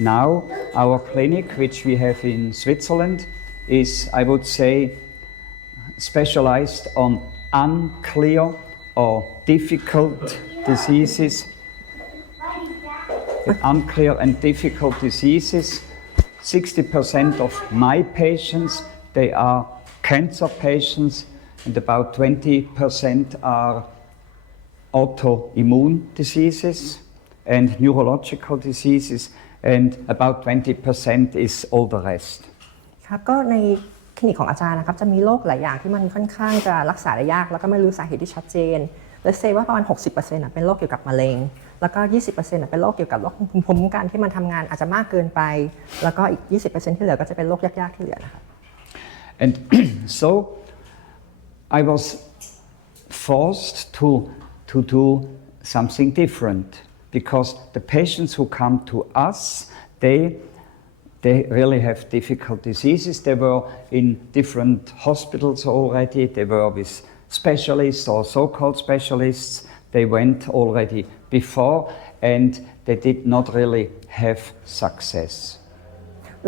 now our clinic, which we have in Switzerland, is, I would say, specialized on unclear or difficult diseases. With unclear and difficult diseases, 60% of my patients, they are cancer patients, and about 20% are autoimmune diseases and neurological diseases, and about 20% is all the rest. ครับก็ในคลินิกของอาจารย์นะครับจะมีโรคหลายอย่างที่มันค่อนข้างจะรักษาได้ยากแล้วก็ไม่รู้สาเหตุที่ชัดเจนและเซว่าประมาณ 60% เป็นโรคเกี่ยวกับมะเร็งแล้วก็ 20% เป็นโรคเกี่ยวกับโรคภูมิคุ้มกันที่มันทำงานอาจจะมากเกินไปแล้วก็อีก 20% ที่เหลือก็จะเป็นโรคยากๆที่เหลือนะครับ And so I was forced to do something different because the patients who come to us, they really have difficult diseases. They were in different hospitals already. They were with specialists or so-called specialists. They went already before and they did not really have success.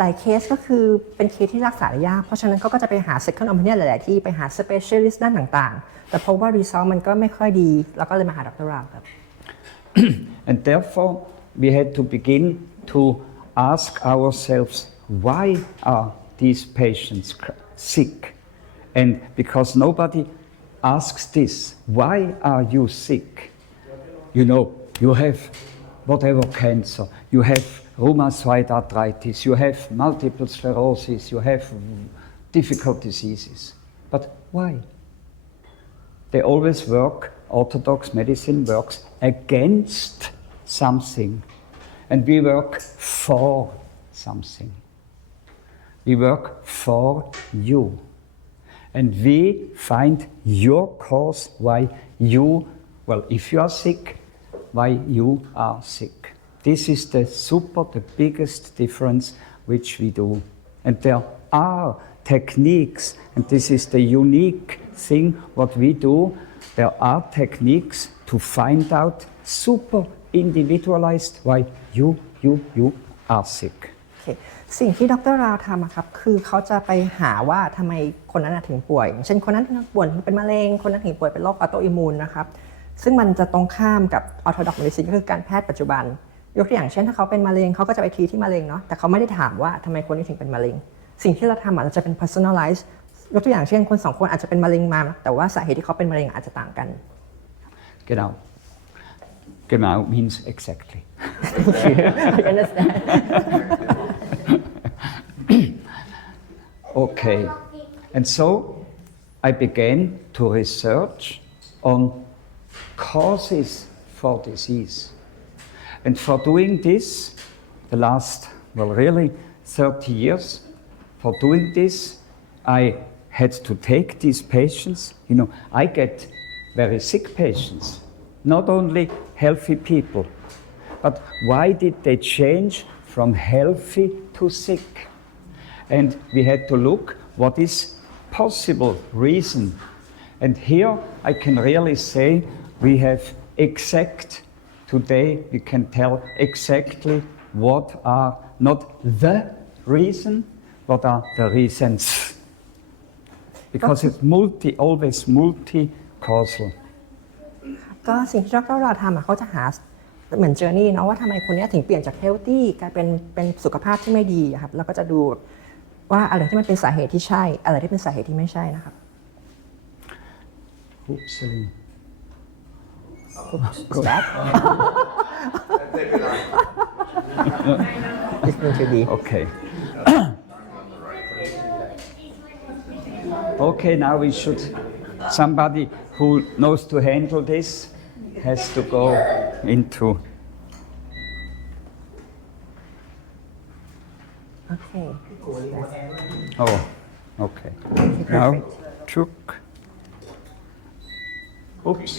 หลายเคสก็คือเป็นเคสที่รักษาได้ยากเพราะฉะนั้นเขาก็จะไปหา second opinion หลายๆที่ไปหา specialist ด้านต่างๆแต่พบว่า result มันก็ไม่ค่อยดีแล้วก็เลยมาหาดร.ราวครับ And therefore we had to begin to ask ourselves why are these patients sick? And because nobody asks this, why are you sick? You know, you have whatever cancer, you have rheumatoid arthritis, you have multiple sclerosis, you have difficult diseases. But why? They always work, orthodox medicine works against something. And we work for something. We work for you. And we find your cause why you, well, if you are sick, why you are sick. This is the biggest difference which we do. And there are techniques, and this is the unique thing what we do. There are techniques to find out super individualized why you are sick. สิ่งที่ดร.ราวทำครับคือเขาจะไปหาว่าทำไมคนนั้นถึงป่วยเช่นคนนั้นป่วยเป็นมะเร็งคนนั้นถึงป่วยเป็นโรคออโตอิมมูนนะครับซึ่งมันจะตรงข้ามกับออร์โธดอกซ์เมดิซินก็คือการแพทย์ปัจจุบันยกตัวอย่างเช่นถ้าเขาเป็นมะเร็งเขาก็จะไปทีที่มะเร็งเนาะแต่เขาไม่ได้ถามว่าทำไมคนนี้ถึงเป็นมะเร็งสิ่งที่เราทำเราจะเป็น personalize ยกตัวอย่างเช่นคน2คนอาจจะเป็นมะเร็งมาแต่ว่าสาเหตุที่เขาเป็นมะเร็งอาจจะต่างกัน Genau means exactly. I understand. Okay, and so I began to research on causes for disease. And for doing this, the last, really 30 years, for doing this, I had to take these patients. You know, I get very sick patients, not only healthy people. But why did they change from healthy to sick? And we had to look what is possible reason. And here I can really say we have today we can tell exactly what are not the reason, what are the reasons. Because it's always multi-causal. ก็สิ่งที่ดร.ราวทำเขาจะหาเหมือนเจอร์นี่เนาะว่าทำไมคนนี้ถึงเปลี่ยนจากเฮลตี้กลายเป็นสุขภาพที่ไม่ดีครับแล้วก็จะดูว่าอะไรที่มันเป็นสาเหตุที่ใช่อะไรที่เป็นสาเหตุที่ไม่ใช่นะครับ It's going to be okay. Okay, now we should somebody who knows to handle this has to go into. Okay. Oh, okay. Now, chook. Oops.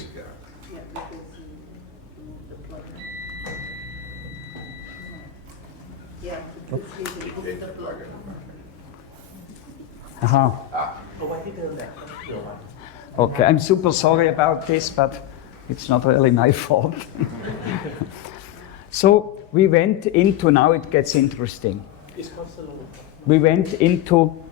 Aha. Okay, I'm super sorry about this, but it's not really my fault. So we went into, now it gets interesting. We went into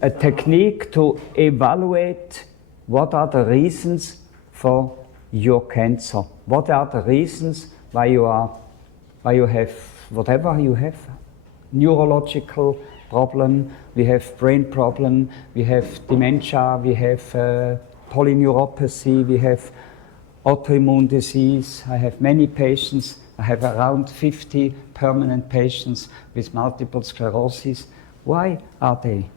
a technique to evaluate what are the reasons for your cancer. What are the reasons why you have whatever you have, neurological problem, we have brain problem, we have dementia, we have polyneuropathy, we have autoimmune disease. I have many patients. I have around 50 permanent patients with multiple sclerosis. Why are they?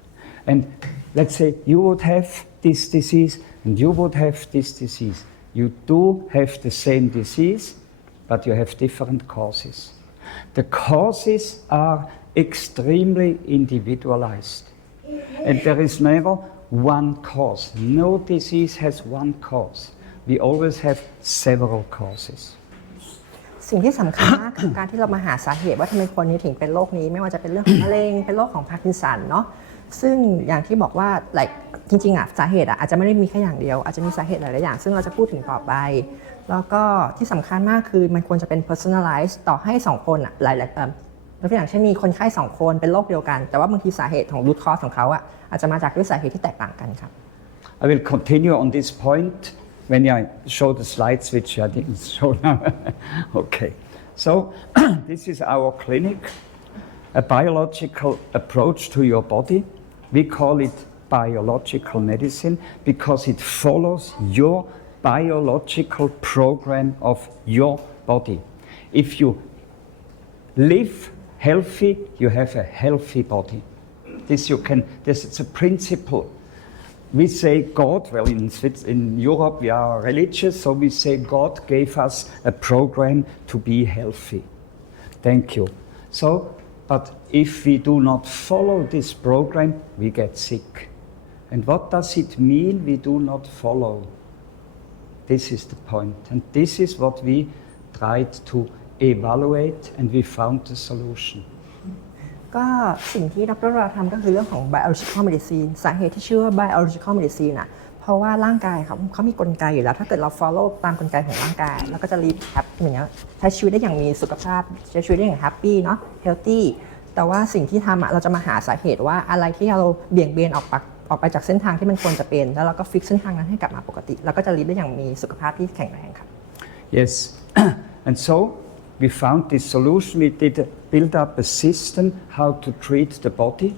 And let's say you would have this disease and you would have this disease. You do have the same disease, but you have different causes. The causes are extremely individualized. And there is never one cause. No disease has one cause. We always have several causes. สิ่งที่สำคัญมากคือการที่เรามาหาสาเหตุว่าทำไมคนนี้ถึงเป็นโรคนี้ไม่ว่าจะเป็นเรื่องของมะเร็งเป็นโรคของพาร์กินสันเนาะซึ่งอย่างที่บอกว่าจริงๆสาเหตุอาจจะไม่ได้มีแค่อย่างเดียวอาจจะมีสาเหตุหลายๆอย่างซึ่งเราจะพูดถึงต่อไปแล้วก็ที่สำคัญมากคือมันควรจะเป็น personalized ต่อให้2คนหลายๆตัวอย่างเช่นมีคนไข้2คนเป็นโรคเดียวกันแต่ว่าบางทีสาเหตุของ root cause ของเขาอาจจะมาจากด้วยสาเหตุที่แตกต่างกันครับ I will continue on this point when I show the slides which I didn't show now. Okay, so this is our clinic, a biological approach to your body. We call it biological medicine because it follows your biological program of your body. If you live healthy, you have a healthy body. This is a principle. We say God, well in Europe we are religious, so we say God gave us a program to be healthy. Thank you. So, but if we do not follow this program, we get sick. And what does it mean we do not follow? This is the point. And this is what we tried to evaluate and we found the solution. ก็สิ่งที่ดร.เราทำก็คือเรื่องของ biological medicine สาเหตุที่ชื่อว่า biological medicine เพราะว่าร่างกายเขามีกลไกอยู่แล้วถ้าเกิดเรา follow ตามกลไกของร่างกายแล้วก็จะ live happy อย่างเงี้ยใช้ชีวิตได้อย่างมีสุขภาพใช้ชีวิตได้อย่าง happy เนาะ healthy แต่ว่าสิ่งที่ทำเราจะมาหาสาเหตุว่าอะไรที่เราเบี่ยงเบนออกไปจากเส้นทางที่มันควรจะเป็นแล้วเราก็ fix เส้นทางนั้นให้กลับมาปกติแล้วก็จะ live ได้อย่างมีสุขภาพที่แข็งแรงครับ Yes, and so we found this solution. We did build up a system how to treat the body,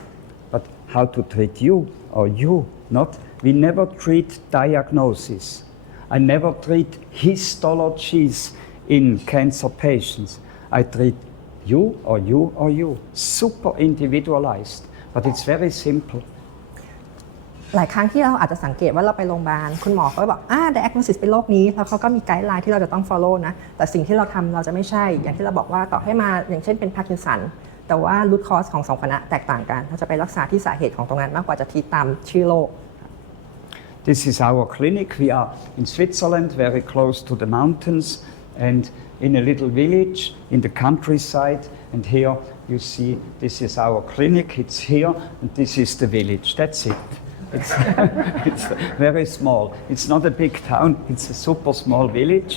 but how to treat you or you, not. We never treat diagnosis. I never treat histologies in cancer patients. I treat you or you or you. Super individualized, but it's very simple. หลายครั้งที่เราอาจจะสังเกตว่าเราไปโรงพยาบาลคุณหมอเขาบอกdiagnosis เป็นโรคนี้แล้วเขาก็มีไกด์ไลน์ที่เราจะต้อง follow นะแต่สิ่งที่เราทำเราจะไม่ใช่อย่างที่เราบอกว่าต่อให้มาอย่างเช่นเป็นพาร์กินสันแต่ว่า root cause ของ2คนแตกต่างกันเราจะไปรักษาที่สาเหตุของตรงนั้นมากกว่าจะทีตามชื่อโรค This is our clinic. We are in Switzerland, very close to the mountains and in a little village in the countryside. And here you see this is our clinic. It's here and this is the village. That's it. It's very small. It's not a big town. It's a super small village.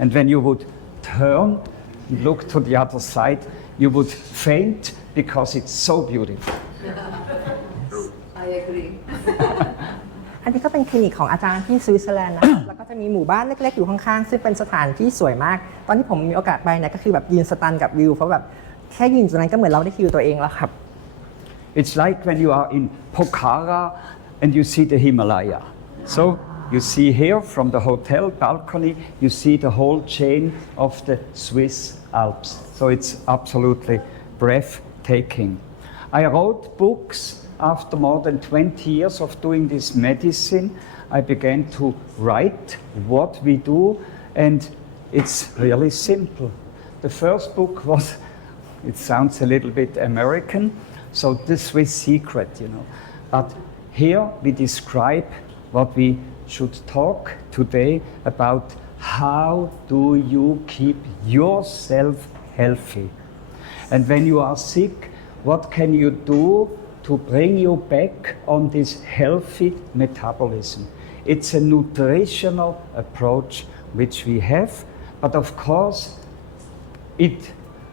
And when you would turn and look to the other side, you would faint because it's so beautiful. I agree. อันนี้ก็เป็นคลินิกของอาจารย์ที่สวิตเซอร์แลนด์นะแล้วก็จะมีหมู่บ้านเล็กๆอยู่ข้างๆซึ่งเป็นสถานที่สวยมากตอนที่ผมมีโอกาสไปเนี่ยก็คือแบบยืนสตันกับวิวเพราะแบบแค่ยืนตรงนั้นก็เหมือนเราได้ฮิลตัวเองแล้วครับ It's like when you are in Pokhara and you see the Himalaya. So you see here from the hotel balcony, you see the whole chain of the Swiss Alps. So it's absolutely breathtaking. I wrote books after more than 20 years of doing this medicine. I began to write what we do and it's really simple. The first book was, it sounds a little bit American, so the Swiss secret, But here we describe what we should talk today about how do you keep yourself healthy. And when you are sick, what can you do to bring you back on this healthy metabolism? It's a nutritional approach which we have, but of course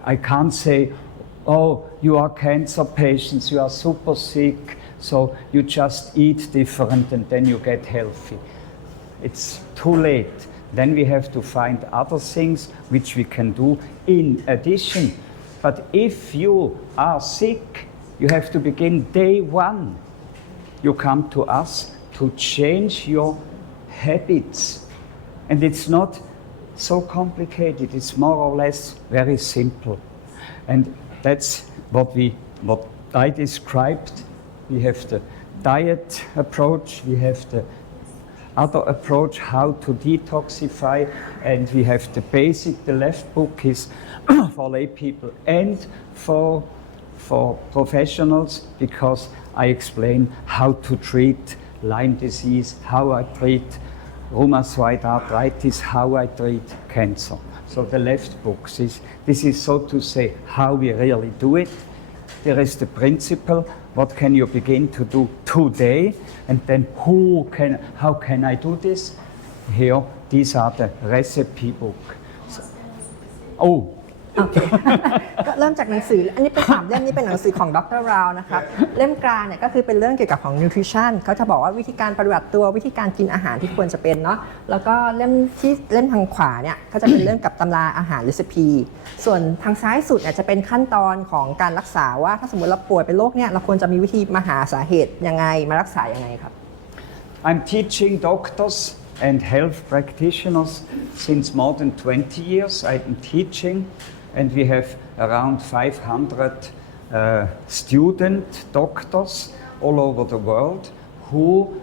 I can't say, oh, you are cancer patients, you are super sick, so you just eat different and then you get healthy. It's too late. Then we have to find other things which we can do in addition. But if you are sick, you have to begin day one. You come to us to change your habits. And it's not so complicated, it's more or less very simple. And that's what I described. We have the diet approach, we have the other approach, how to detoxify, and we have the basic. The left book is for lay people and for professionals, because I explain how to treat Lyme disease, how I treat rheumatoid arthritis, how I treat cancer. So the left book, this is so to say how we really do it. There is the principle, what can you begin to do today, and then how can I do this? Here, these are the recipe book. Oh, โอเค ก็เริ่มจากหนังสืออันนี้เป็น3เล่มนี้เป็นหนังสือของดรราวนะครับเล่มกลางเนี่ยก็คือเป็นเรื่องเกี่ยวกับของ nutrition เขาจะบอกว่าวิธีการปฏิบัติตัววิธีการกินอาหารที่ควรจะเป็นเนาะแล้วก็เล่มทางขวาเนี่ยก็จะเป็นเรื่องกับตำราอาหาร recipe ส่วนทางซ้ายสุดเนี่ยจะเป็นขั้นตอนของการรักษาว่าถ้าสมมติเราป่วยเป็นโรคเนี่ยเราควรจะมีวิธีมาหาสาเหตุยังไงมารักษายังไงครับ I'm teaching doctors and health practitioners since more than 20 years. I'm teaching. And we have around 500 student doctors all over the world who,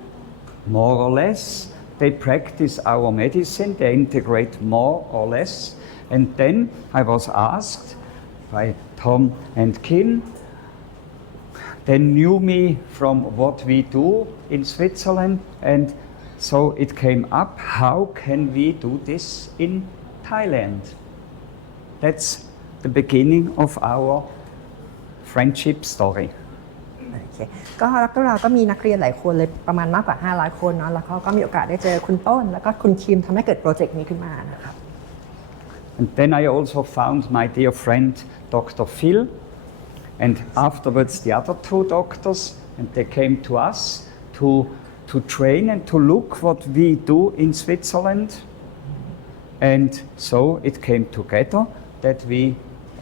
more or less, they practice our medicine, they integrate more or less. And then I was asked by Tom and Kim, they knew me from what we do in Switzerland, and so it came up, how can we do this in Thailand? That's the beginning of our friendship story. โอเคก็ดรเราก็มีนักเรียนหลายคนเลยประมาณมากกว่า500คนเนาะแล้วเขาก็มีโอกาสได้เจอคุณต้นแล้วก็คุณคิมทำให้เกิดโปรเจกต์นี้ขึ้นมานะครับ And then I also found my dear friend Dr. Phil, and afterwards the other two doctors, and they came to us to train and to look what we do in Switzerland. And so it came together that we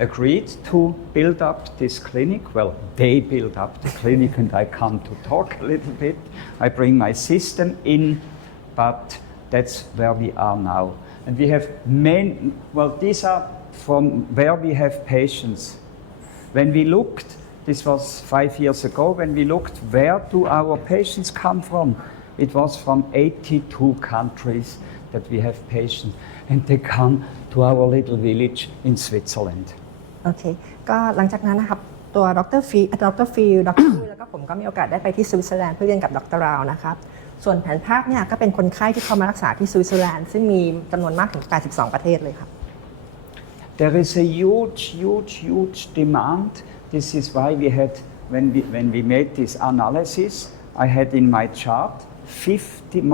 agreed to build up this clinic. Well, they build up the clinic and I come to talk a little bit. I bring my system in, but that's where we are now. And we have these are from where we have patients. When we looked, this was 5 years ago, when we looked where do our patients come from, it was from 82 countries that we have patients, and they come to our little village in Switzerland. โอเคก็หลังจากนั้นนะครับตัวดรฟิลดรแล้วก็ผมก็มีโอกาสได้ไปที่สวิตเซอร์แลนด์เพื่อเรียนกับดรราวนะครับส่วนแผนภาพเนี่ยก็เป็นคนไข้ที่เข้ามารักษาที่สวิตเซอร์แลนด์ซึ่งมีจำนวนมากถึง82ประเทศเลยครับ There is a huge demand. This is why we had, when we made this analysis, I had in my chart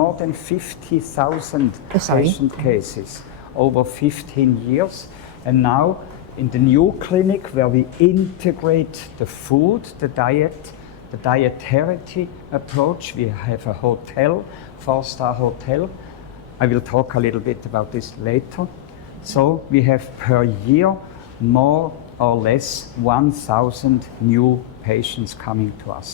more than 50,000 patient cases over 15 years. And now in the new clinic where we integrate the food, the diet, the dietary approach, we have a hotel, 4-star hotel. I will talk a little bit about this later. So we have per year more or less 1,000 new patients coming to us.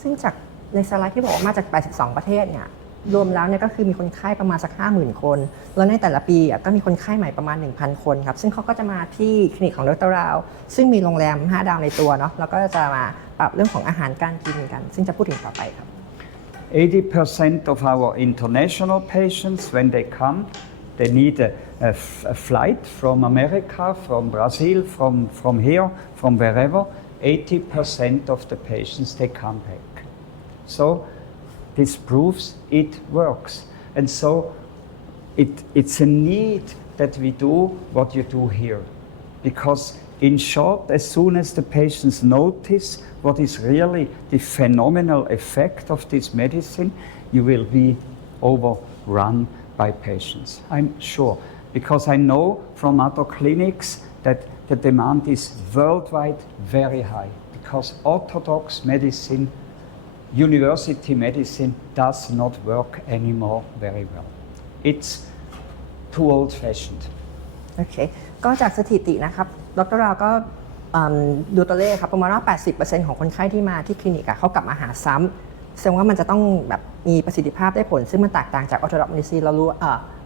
ซึ่งจากในสไลด์ที่บอกมาจาก82ประเทศเนี่ยรวมแล้วเนี่ยก็คือมีคนไข้ประมาณสัก 50,000 คนแล้วในแต่ละปีก็มีคนไข้ใหม่ประมาณ 1,000 คนครับซึ่งเขาก็จะมาที่คลินิกของดรราวซึ่งมีโรงแรม5 ดาวในตัวเนาะแล้วก็จะมาปรับเรื่องของอาหารการกินกันซึ่งจะพูดถึงต่อไปครับ 80% of our international patients, when they come, they need a flight from America, from Brazil, from here, from wherever. 80% of the patients, they come back. So this proves it works. And so it's a need that we do what you do here. Because in short, as soon as the patients notice what is really the phenomenal effect of this medicine, you will be overrun by patients. I'm sure. Because I know from other clinics, that the demand is worldwide very high because orthodox medicine, university medicine does not work anymore very well. It's too old-fashioned. โอเค ก็จากสถิตินะครับ ดร.ราวก็ดูตัวเลขครับประมาณว่า 80% ของคนไข้ที่มาที่คลินิกเขากลับมาหาซ้ำแสดงว่ามันจะต้องแบบมีประสิทธิภาพได้ผลซึ่งมันแตกต่างจาก orthodox medicine เรารู้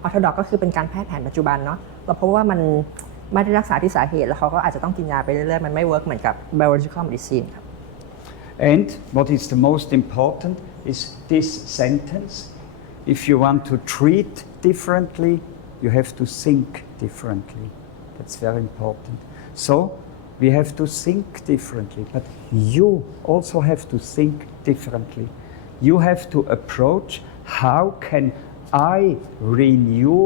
orthodox ก็คือเป็นการแพทย์แผนปัจจุบันเนาะเราพบว่ามันไม่ได้รักษาที่สาเหตุแล้วเขาก็อาจจะต้องกินยาไปเรื่อยๆมันไม่เวิร์กเหมือนกับ biological medicine ครับ And what is the most important is this sentence. If you want to treat differently, you have to think differently. That's very important. So we have to think differently, but you also have to think differently. You have to approach how can I renew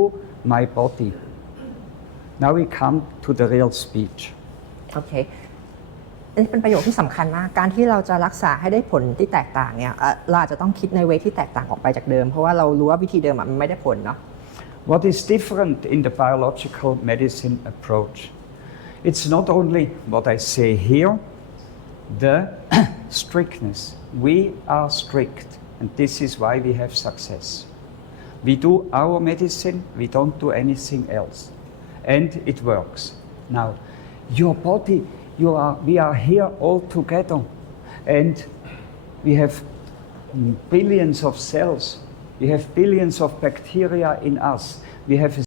my body. Now we come to the real speech. โอเคนี่เป็นประโยคที่สำคัญมากการที่เราจะรักษาให้ได้ผลที่แตกต่างเนี่ยเราอาจจะต้องคิดในเวที่แตกต่างออกไปจากเดิมเพราะว่าเรารู้ว่าวิธีเดิมมันไม่ได้ผลเนาะ What is different in the biological medicine approach? It's not only what I say here, the strictness. We are strict, and this is why we have success. We do our medicine, we don't do anything else, and it works. Now, your body, we are here all together, and we have billions of cells. We have billions of bacteria in us. We have a